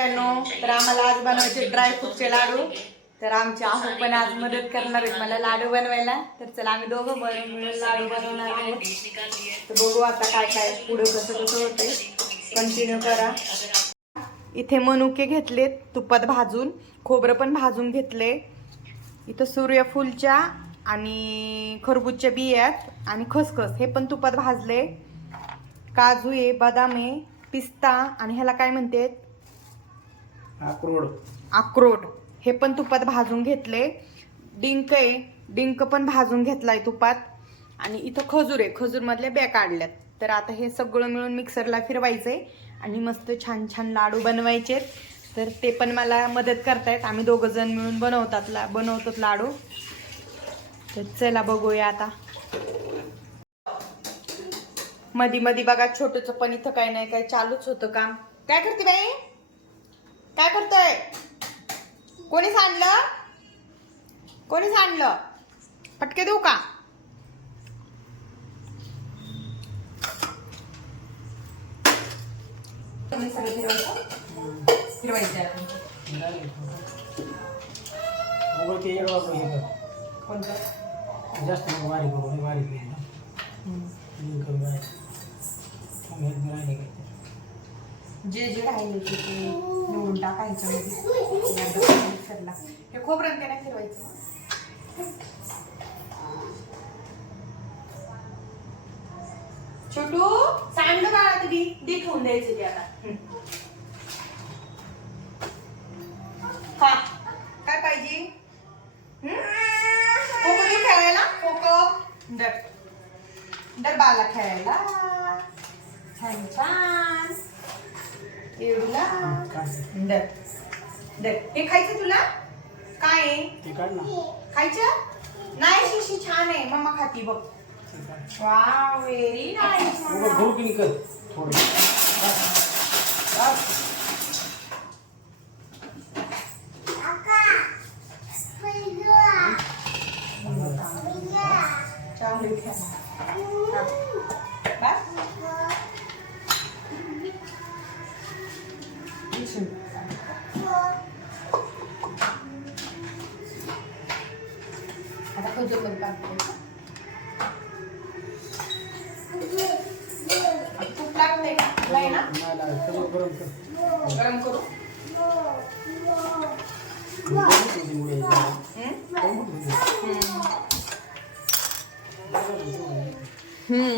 तर आम्हाला आज बनवायचे ड्रायफ्रूटचे लाडू. तर आमची आहू पण आज मदत करणार आहेत मला लाडू बनवायला. तर चला आम्ही दोघं मिळून लाडू बनवणार आहोत. तर बघू आता काय काय पुढे कसं कसं होतंय. कंटिन्यू करा. इथे मनुके घेतलेत तुपात भाजून, खोबरं पण भाजून घेतले. इथं सूर्यफूलच्या आणि खरबूजच्या बियात आणि खसखस हे पण तुपात भाजले. काजू आहे, बदाम आहे, पिस्ता आणि ह्याला काय म्हणतात अक्रोड हे पण तुपात भाजून घेतले. डिंक आहे, डिंक पण भाजून घेतलाय तुपात. आणि इथं खजूर आहे, खजूर मधल्या बिया काढल्यात. तर आता हे सगळं मिळून मिक्सरला फिरवायचंय आणि मस्त छान छान लाडू बनवायचे. तर ते पण मला मदत करतायत. आम्ही दोघं जण मिळून बनवतात लाडू. तर चला बघूया आता. मधी मधी बघा छोटूचं पण इथं काही नाही काही चालूच होतं काम. काय करते बाई, काय करतोय? कोणी सांडलं, कोणी सांडलं? पटके देऊ का? जे जे राहिले ते निवडून टाकायचं मिक्सरला. हे खोबरं ते नाही फिरवायचं. छोटू सांडलं बाळा कधी दे ठेवून द्यायचं ते आता. हा काय पाहिजे? खोखो देऊ खेळायला? खोखो डर बाला खेळायला. छान छान एवढा डर डर. हे खायचं तुला? काय खायचं? नाही शिशी छान आहे, मम्मा खाती बघ. Wow very nice. आता खजूर पण टाकते. तूप लागते का? नाही ना, गरम करू.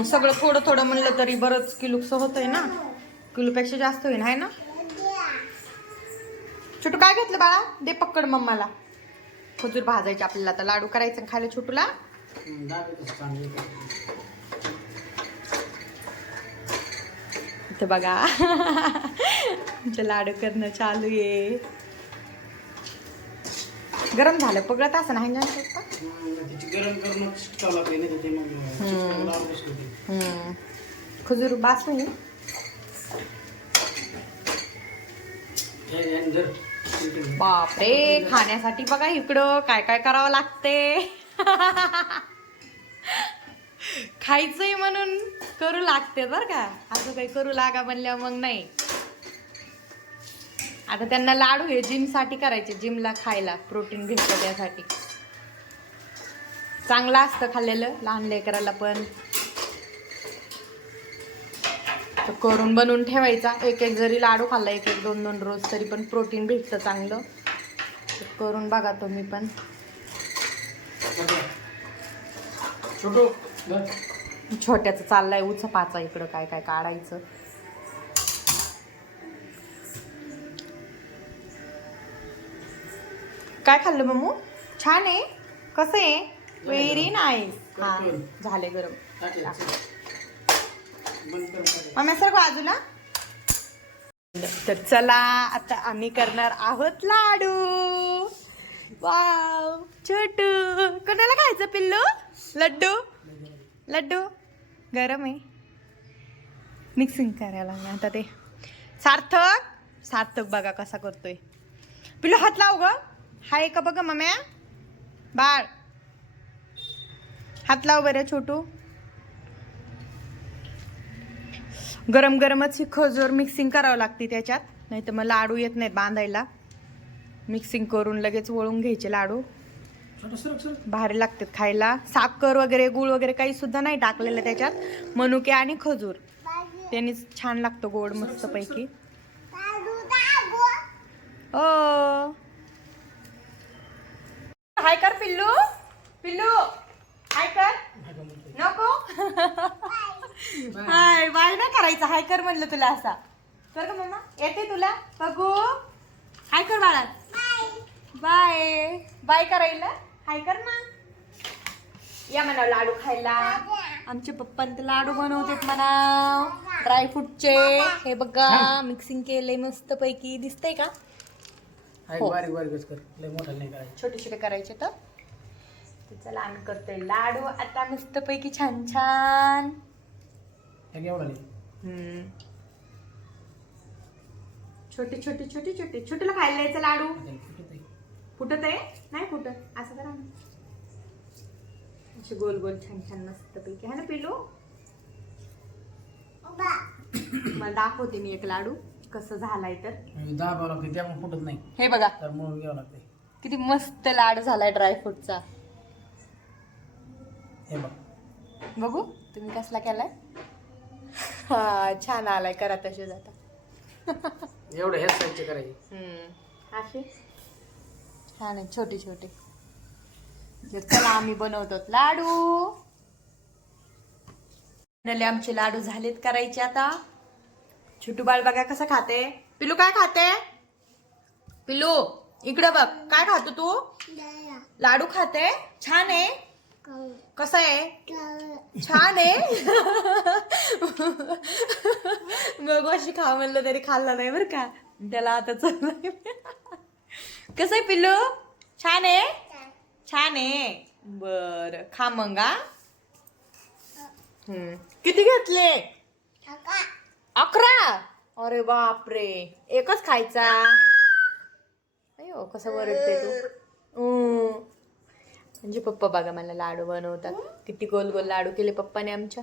सगळं थोडं थोडं म्हणलं तरी बरंच किलोचं होतंय ना. किलोपेक्षा जास्त होईल आहे ना. छोटू काय घेतलं बाळा? दे पकड मम्माला. खजूर भाजायचे आपल्याला आता लाडू करायचं खायला छोटूला. इथं बघा आमचं लाडू करणं चालू आहे. गरम झालं पगळत असं नाही खजूर बासू. बापरे, खाण्यासाठी बघा इकडं काय काय करावं लागते. खायचंय म्हणून करू लागते बर का. असं काही करू लागा म्हणल्या मग नाही. आता त्यांना लाडू हे जिम साठी करायचे, जिमला खायला प्रोटीन भेटतं त्यासाठी. चांगलं असतं खाल्लेलं लहान लेकराला पण. तर करून बनवून ठेवायचा. एक एक जरी लाडू खाल्ला एक एक दोन दोन रोज तरी पण प्रोटीन भेटतं चांगलं. तर करून बघा तुम्ही पण. छोट्याचं चाललंय उचपाचा इकडं काय काय काढायचं. काय खाल्लं मम्मू? छान आहे. कसं आहे? Very nice. हा झाले गरम. मम्मी सर बाजूला. तर चला आता आम्ही करणार आहोत लाडू. वाव छोटू कोणाला खायचं पिल्लू? लड्डू लड्डू गरम आहे. मिक्सिंग करायला मी आता. ते सार्थक सार्थक बघा कसा करतोय. पिल्लू हात लाव ग. हाय का बघा मम्या. बाळ हात लाव बरं छोटू. गरम गरमच खजूर मिक्सिंग करावं लागते त्याच्यात. नाही तर मग लाडू येत नाहीत बांधायला. मिक्सिंग करून लगेच वळून घ्यायचे लाडू. भारी लागतात खायला. साखर वगैरे गुळ वगैरे काही सुद्धा नाही टाकलेलं त्याच्यात. मनुके आणि खजूर त्यांनीच छान लागतं गोड मस्त पैकी. ओ हाय कर पिल्लू. पिल्लू हाय कर. नको हाय बाय नाही करायचं. हाय कर म्हणलं तुला. असा कर का मम्मा. येते तुला बघू. हाय कर बाळा. बाय बाय करायला. हाय कर ना. या म्हणाव लाडू खायला. आमचे पप्पा ते लाडू बनवतात म्हणाव ड्रायफ्रूटचे. हे बघा मिक्सिंग केले मस्त पैकी. दिसतंय का. छोटे छोटे करायचे तर चला आम्ही करतोय लाडू आता मस्त पैकी छान छान. छोटे छोटे छोटे छोटे छोटेला खायला द्यायचं लाडू. फुटत आहे नाही फुटत. असं करा ना. असे गोल गोल छान छान मस्त पैकी है ना पिलू. मला दाखवते मी एक लाडू कसं झालाय तर. फुटत नाही. हे बघा तर मग घ्यावं लागते. किती मस्त लाडू झालाय ड्रायफ्रूटचा. हे बघ बघू तुम्ही कसला केलाय. हा छान आलाय. करा तसे जाता. एवढं हेच साईजचे करायचे. असे छान आहे छोटे छोटे. चला आम्ही बनवतो लाडू. आमचे लाडू झालेत करायचे आता. छोटू बाळ बघा कसं खाते. पिलू काय खाते. पिलू इकडं बघ काय खातो तू. लाडू खाते. छान आहे. कसं आहे. छान आहे. मग अशी खा म्हणलं तरी खाल्ला नाही बरं का. त्याला आता चाललंय. कसं आहे पिल्लू. छान आहे. छान आहे. बर खा मग. किती घेतले. 11. अरे बापरे. एकच खायचा. अयो कसं वरडते तू. म्हणजे पप्पा बघा मला लाडू बनवतात. किती गोल गोल लाडू केले पप्पाने आमच्या.